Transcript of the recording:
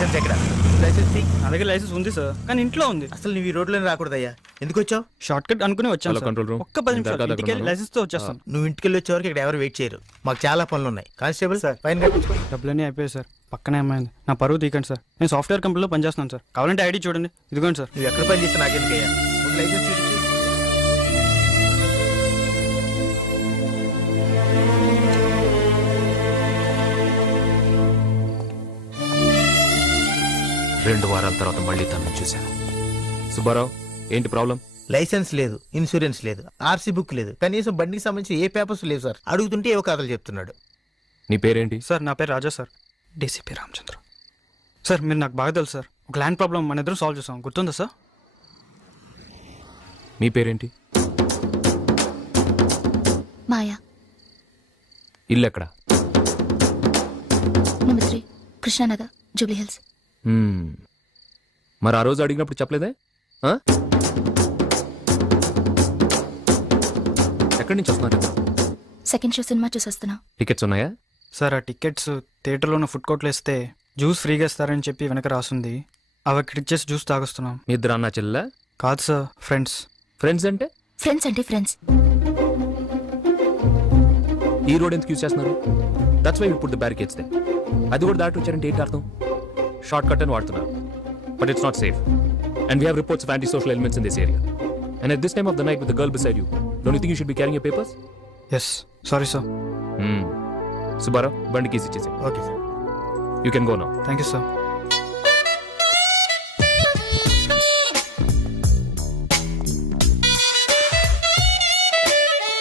Licence ఎక్కడ? Licence నా దగ్గర లైసెన్స్ ఉంది సార్, కానీ ఇంట్లో ఉంది. అసలు నువ్వు ఈ రోడ్లోనే రాకూడదయ్యా. ఎందుకు వచ్చావు? షార్ట్ కట్ అనుకుని వచ్చాను. ఒక్క 10 నిమిషాలు ఇంటికి లైసెన్స్ తో వచ్చేస్తాను. నువ్వు ఇంటికి వెళ్ళి వచ్చే వరకు ఇక్కడ ఎవరు వెయిట్ చేయరు. మాకు చాలా పనులు ఉన్నాయి. కానిస్టేబుల్ సార్, ఫైన్ కట్టించుకో. డబ్బులన్నీ అయిపోయాయి సార్. పక్కనే అమ్మాయింది. నా పరువు తీకండి సార్. నేను సాఫ్ట్వేర్ కంపెనీలో పనిచేస్తున్నాను సార్. కావాలంటే ఐడి చూడండి. ఇదిగోండి సార్. నువ్వు ఎక్కడ పని చేస్తే నాకెందుకయ్యా? ముందు లైసెన్స్ చూపించు. రెండు వారాల తర్వాత మళ్ళీ తనను చూశాను. సుబ్బారావు, ఏంటి ప్రాబ్లం? లైసెన్స్ లేదు, ఇన్సూరెన్స్ లేదు, ఆర్సీ బుక్ లేదు, కనీసం బండికి సంబంధించి ఏ పేపర్స్ లేవు సార్. అడుగుతుంటే ఏవో కథలు చెప్తున్నాడు. నీ పేరేంటి? సార్ నా పేరు రాజా సార్, డీసీపీ రామచంద్ర. సార్ మీరు నాకు బాగా తెలుసు సార్. ఒక ల్యాండ్ ప్రాబ్లం మన ఇద్దరు సాల్వ్ చేసాం, గుర్తుందా సార్? నీ పేరేంటి? మాయా. ఇల్లు ఎక్కడ? Number 3 Krishna Nagar, Jubilee hills. మరి ఆ రోజు అడిగినప్పుడు చెప్పలేదే? ఎక్కడి నుంచి వస్తున్నారు? సెకండ్ షో సినిమా చూసి వస్తున్నా. టికెట్స్ ఉన్నాయా? సార్ ఆ టికెట్స్ థియేటర్లో ఉన్న ఫుడ్ కోర్ట్లో ఇస్తే జ్యూస్ ఫ్రీగా ఇస్తారని చెప్పి వెనక రాసుంది. అవి అక్కడ ఇచ్చేసి జ్యూస్ తాగొస్తున్నాం. మీ ఇద్దరు అన్నా చెల్లెలా? కాదు సార్, ఫ్రెండ్స్. ఫ్రెండ్స్ అంటే? ఫ్రెండ్స్ ఈ రోడ్ ఎందుకు యూజ్ చేస్తున్నారు? That's why we put the barricades there. అది కూడా దాటి వచ్చారంటే ఏంటి అర్థం? షార్ట్ కట్ అని వాడుతున్నారు. But it's not safe. And we have reports of anti social elements in this area. And at this time of the night with the girl beside you, don't you think you should be carrying your papers? Yes, sorry sir. Subbarao, బండి keys ఇచ్చేసి. Okay sir. You can go now. Thank you sir.